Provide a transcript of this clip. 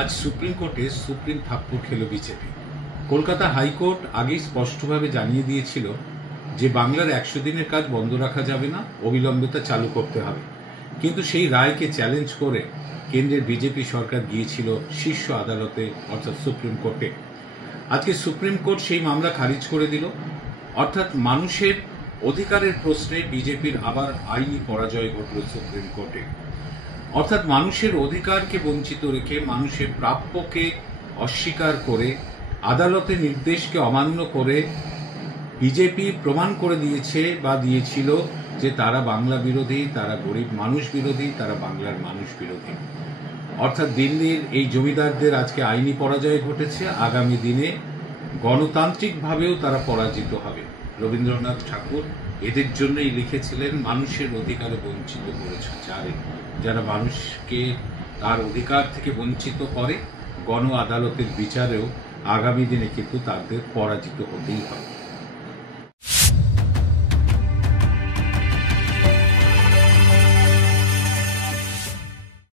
আজ সুপ্রিম কোর্টে সুপ্রিম থাপ্পড় খেল বিজেপি। কলকাতা হাইকোর্ট আগেই স্পষ্টভাবে জানিয়ে দিয়েছিল যে বাংলার 100 দিনের কাজ বন্ধ রাখা যাবে না, অবিলম্বে তা চালু করতে হবে। কিন্তু সেই রায়কে চ্যালেঞ্জ করে কেন্দ্রের বিজেপি সরকার গিয়েছিল শীর্ষ আদালতে অর্থাৎ সুপ্রিম কোর্টে। আজকে সুপ্রিম কোর্ট সেই মামলা খারিজ করে দিল। অর্থাৎ মানুষের অধিকারের প্রশ্নে বিজেপির আবার আইনি পরাজয় ঘটল সুপ্রিম কোর্টে। অর্থাৎ মানুষের অধিকারকে বঞ্চিত রেখে, মানুষের প্রাপ্যকে অস্বীকার করে, আদালতের নির্দেশকে অমান্য করে বিজেপি প্রমাণ করে দিয়েছে বা দিয়েছিল যে তারা বাংলা বিরোধী, তারা গরিব মানুষ বিরোধী, তারা বাংলার মানুষ বিরোধী। অর্থাৎ দিল্লির এই জমিদারদের আজকে আইনি পরাজয় ঘটেছে, আগামী দিনে গণতান্ত্রিকভাবেও তারা পরাজিত হবে। রবীন্দ্রনাথ ঠাকুর এদের জন্যই লিখেছিলেন, মানুষের অধিকারে বঞ্চিত করেছে যারা মানুষকে তার অধিকার থেকে বঞ্চিত করে, গণ আদালতের বিচারেও আগামী দিনে কিন্তু তাদের পরাজিত হতেই হবে।